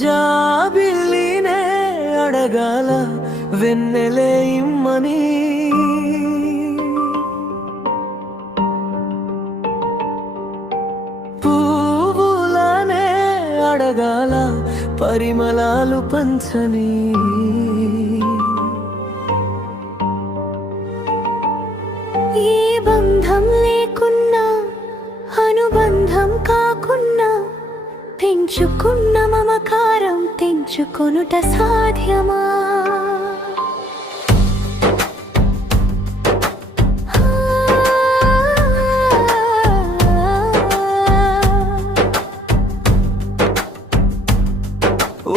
జాబిల్లినే అడగాల వెన్నెలే ఇమ్మని, పువ్వులనే అడగాల పరిమళాలు పంచని. ఈ బంధం లేకున్నా అనుబంధం కాకున్నా పెంచుకున్న మమకారం తెంచుకొనుట సాధ్యమా?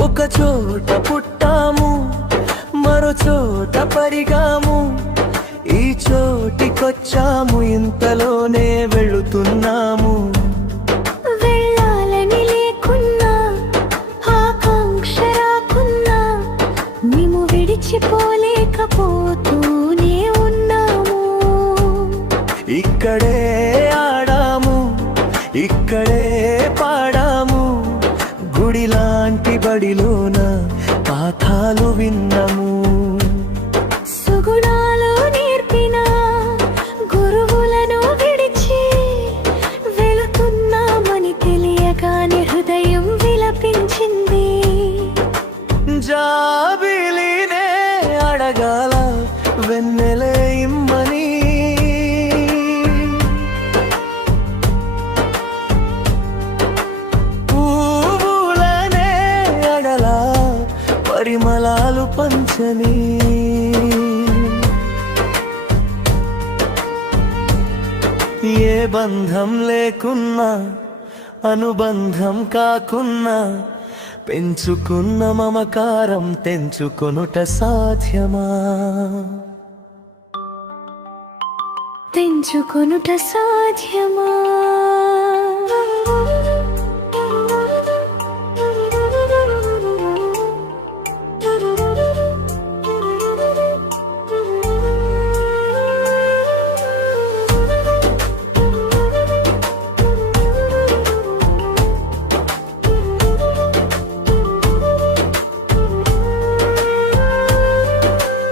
ఒక చోట పుట్టాము, మరో చోట పరిగాము, ఈ చోటికొచ్చాము, ఇంతలోనే వెళుతున్నాము. వెళ్ళాలని లేకున్నా ఆకాంక్ష రాకున్నా మేము విడిచిపోలేకపోతూనే ఉన్నాము. ఇక్కడే ఆడాము, ఇక్కడే పాడాము, గుడిలాంటి బడిలోన పాఠాలు విన్నాము. సుగుణాలు నేర్పిన గురువులను విడిచి వెళుతున్నామని తెలియగానే హృదయం విలపించింది. జాబిలినే అడగాల వెన్నెలే ఇమ్మని, పువ్వులనే అడల పరిమళాలు పంచని. ఏ బంధం లేకున్నా అనుబంధం కాకున్నా పెంచుకున్న మమకారం తెంచుకొనుట సాధ్యమా? తెంచుకొనుట సాధ్యమా?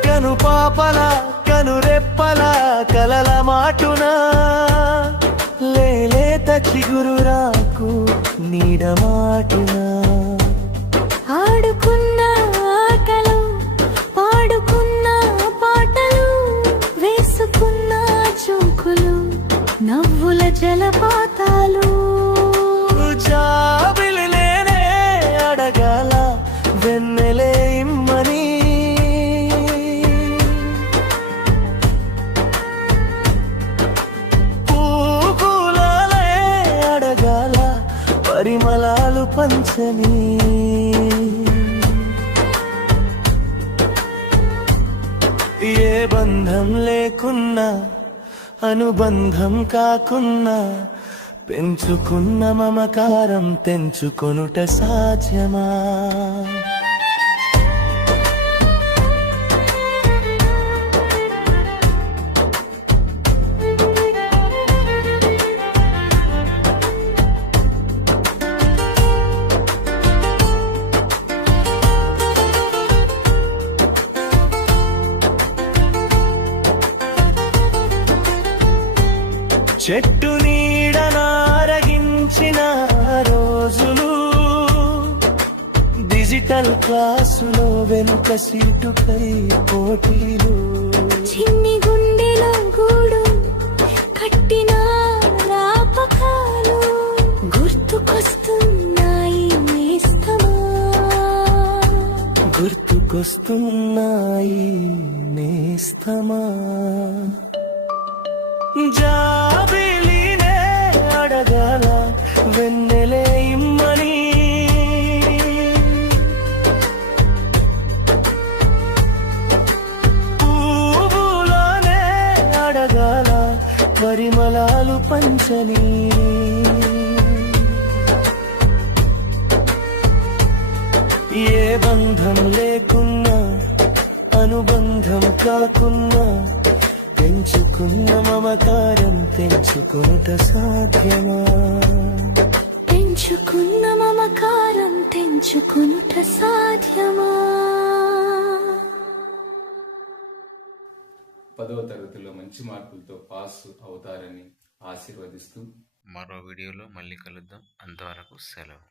కను పాపల కను రెప్పల కలల మాటున లేలేత చిగురు రాకు నీడ మాటున. ఆడుకున్న ఆటలు పాడుకున్న పాటలు వేసుకున్న జోకులు నవ్వుల జలపాతాలు. జాబిలినే అడగాల వెన్నెలే ఇమ్మని, పువ్వులనే అడగాల పరిమళాలు పంచని. ఏ బంధం లేకున్నా అనుబంధం కాకున్నా పెంచుకున్న మమకారం తెంచుకొనుట సాధ్యమా? చెట్టు నీడనారగించిన రోజులు, డిజిటల్ క్లాసులో వెనుక సీటుపై పోటీలు, చిన్ని గుండెలో గూడు కట్టిన రాపకాలు గుర్తుకొస్తున్నాయి నేస్తమా. గుర్తుకొస్తున్నాయి నేస్తమా. జాబిలినే అడగాల వెన్నెలే ఇమ్మని, పువ్వులనే అడగాల పరిమళాలు పంచని. ఏ బంధం లేకున్నా అనుబంధం కాకున్నా పెంచుకున్న మమకారం తెంచుకొనుట సాధ్యమా? పెంచుకున్న మమకారం తెంచుకొనుట సాధ్యమా? 10వ తరగతిలో మంచి మార్కులతో పాస్ అవుతారని ఆశీర్వదిస్తూ మరో వీడియోలో మళ్ళీ కలుద్దాం. అంతవరకు సెలవు.